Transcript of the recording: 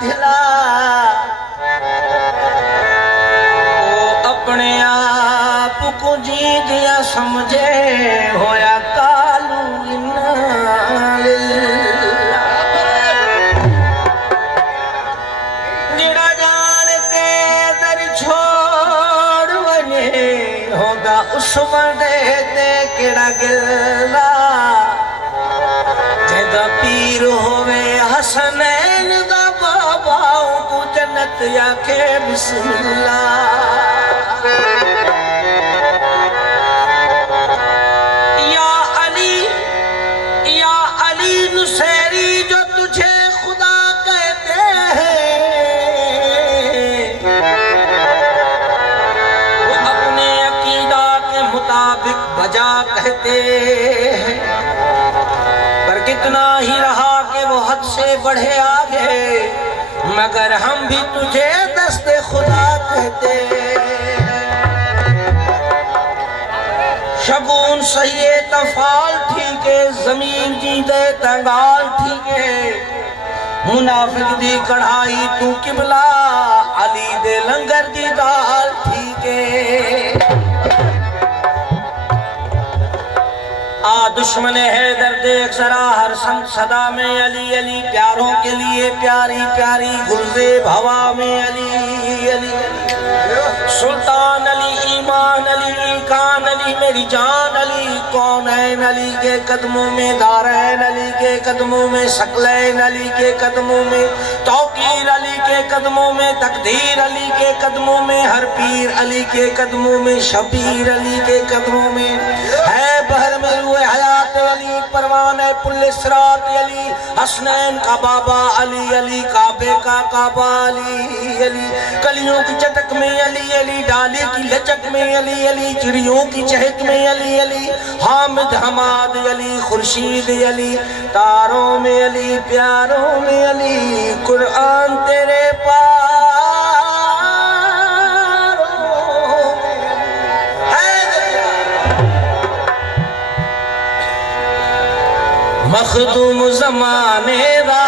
ढिला वो अपने आप को जी दिया समझे होया कालू जिड़ा जान के दर छोड़ वने होगा उस वंडे ते केड़ा गिला जेदा पीर होवे हसनैन दा बाबा को जन्नत आखे बिस्मिल्लाह या अली नुसैरी जो तुझे खुदा कहते हैं वो अपने अकीदा के मुताबिक बजा कहते हैं पर कितना ही रहा कि वो हद से बढ़े आगे मगर हम भी तुझे दस्ते खुदा कहते शगुन सही तफाल ठीक है जमीन जी दे तंगाल ठीक है मुनाफिक दी कढ़ाई तू किबला अली दे लंगर दी दाल ठीक है आ दुश्मन हैदर देख जरा हर संग सदा में अली अली प्यारों के लिए प्यारी प्यारी गुलजे हवा में अली अली सुल्तान अली ईमान अली कान अली मेरी जान अली कौनैन अली के कदमों में दारैन अली के कदमों में सकलैन अली के कदमों में तौकीर अली के कदमों में तकदीर अली के कदमों में हर पीर अली के कदमों में शबीर अली के कदमों में है बहर में रुए हयात अली परवान है पुल सिरात अली हसनैन का बाबा अली अली काबे का काबा अली अली कलियों की चटक में अली अली डाली की लचक में अली अली चिड़ियों की चहक में अली अली हामिद हमाद अली खुर्शीद अली तारों में अली प्यारों में अली कुरान तेरे पारों मखदूम ज़माने दा